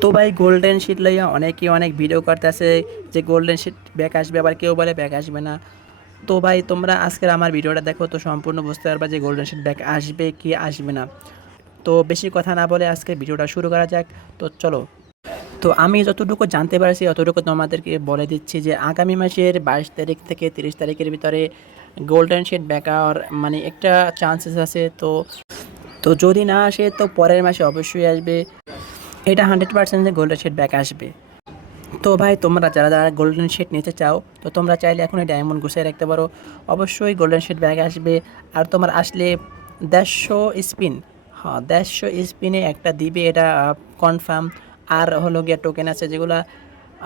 তো ভাই golden sheet লইয়া অনেকে অনেক ভিডিও করতেছে যে গোল্ডেন শিট ব্যাক আসবে, আবার কেউ বলে ব্যাক আসবে না। তো ভাই তোমরা আজকের আমার ভিডিওটা দেখো তো সম্পূর্ণ বুঝতে পারবা যে গোল্ডেন শিট ব্যাক আসবে কি আসবে না। তো বেশি কথা না বলে আজকে ভিডিওটা শুরু করা যাক। তো চলো। তো আমি যতটুকু জানতে পারছি অতটুকু তোমাদেরকে বলে দিচ্ছি যে আগামী মাসের 22 তারিখ থেকে 30 তারিখের ভিতরে গোল্ডেন শিট ব্যাক হওয়ার মানে একটা চান্সেস আছে। তো তো যদি না আসে তো পরের মাসে অবশ্যই আসবে। এটা 100% যে গোল্ডেন শিট ব্যাক আসবে। তো ভাই তোমরা যারা যারা গোল্ডেন শিট নিতে চাও তো তোমরা চাইলে এখনই ডায়মন্ড গুছিয়ে রাখতে পারো। অবশ্যই গোল্ডেন শিট ব্যাগ আসবে। আর তোমার আসলে 150 স্পিন, হ্যাঁ 150 স্পিনে একটা দিবে, এটা কনফার্ম। আর হলো গিয়া টোকেন আছে যেগুলা,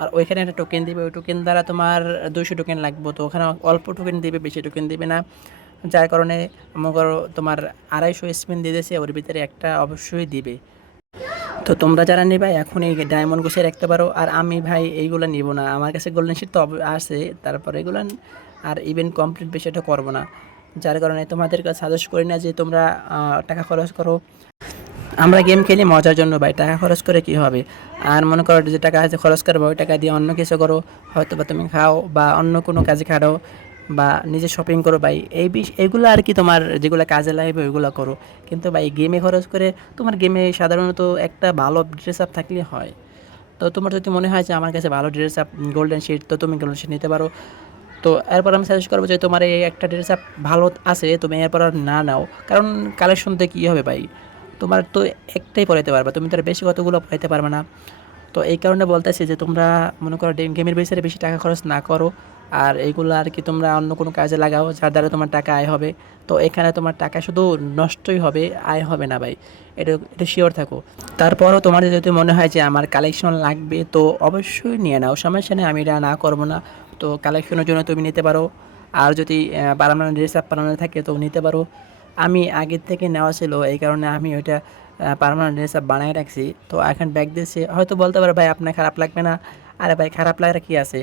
আর ওইখানে একটা টোকেন দিবে, ওই টোকেন দ্বারা তোমার 200 টোকেন লাগবে। তো ওখানে অল্প টোকেন দিবে, বেশি টোকেন দিবে না। যার কারণে মনে করো তোমার 250 স্পিন দিয়ে দিয়েছে, ওর ভিতরে একটা অবশ্যই দিবে। তো তোমরা যারা নেবা এখন এই ডায়মন্ড গুছিয়ে রাখতে পারো। আর আমি ভাই এইগুলো নিব না, আমার কাছে গোল্ডেন শিট তো আছে, তারপর এগুলো আর ইভেন্ট কমপ্লিট বেশি এটা করবো না। যার কারণে তোমাদের কাছে সাজেস্ট করি না যে তোমরা টাকা খরচ করো। আমরা গেম খেলি মজার জন্য ভাই, টাকা খরচ করে কি হবে? আর মনে করো যে টাকা আছে খরচ করবো, ওই টাকা দিয়ে অন্য কিছু করো, হয়তো বা তুমি খাও বা অন্য কোনো কাজে খাটাও বা নিজে শপিং করো ভাই। এইগুলো আর কি তোমার যেগুলো কাজে লাগবে ওইগুলো করো। কিন্তু ভাই গেমে খরচ করে, তোমার গেমে সাধারণত একটা ভালো ড্রেস আপ থাকলে হয়। তো তোমার যদি মনে হয় যে আমার কাছে ভালো ড্রেস আপ গোল্ডেন শিট, তো তুমি গোল্ডেন শিট নিতে পারো। তো এরপর আমি সাজেস্ট করবো যে তোমার এই একটা ড্রেস আপ ভালো আছে, তুমি এরপর আর না নাও। কারণ কালেকশন দিয়ে কী হবে ভাই, তোমার তো একটাই পড়াইতে পারবা, তুমি তো আর বেশি কতগুলো পড়াইতে পারবে না। তো এই কারণে বলতেছি যে তোমরা মনে করো গেমের পিছনে বেশি টাকা খরচ না করো। আর এইগুলো আর কি তোমরা অন্য কোনো কাজে লাগাও যার দ্বারা তোমার টাকা আয় হবে। তো এখানে তোমার টাকা শুধু নষ্টই হবে, আয় হবে না ভাই। এটা এটা শিওর থাকো। তারপরও তোমার যদি মনে হয় যে আমার কালেকশন লাগবে তো অবশ্যই নিয়ে নাও, সমস্যা নেই, আমি এটা না করবো না। তো কালেকশনের জন্য তুমি নিতে পারো। আর যদি পার্মানেন্ট ড্রেস আপ বানানো থাকে তো নিতে পারো। আমি আগের থেকে নেওয়া ছিল, এই কারণে আমি ওইটা পার্মানেন্ট ড্রেস আপ বানায় রাখছি। তো এখন ব্যাগ দিচ্ছে, হয়তো বলতে পারো ভাই আপনার খারাপ লাগবে না। আরে ভাই খারাপ লাগার কি আছে?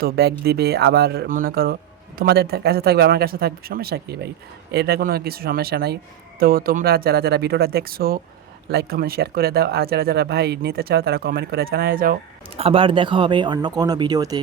তো ব্যাগ দিবে, আবার মনে করো তোমাদের কাছে থাকবে, আমার কাছে থাকবে, সমস্যা কী ভাই? এটা কোনো কিছু সমস্যা নাই। তো তোমরা যারা যারা ভিডিওটা দেখছো লাইক কমেন্ট শেয়ার করে দাও। আর যারা যারা ভাই নিতে চাও তারা কমেন্ট করে জানায় যাও। আবার দেখা হবে অন্য কোনো ভিডিওতে।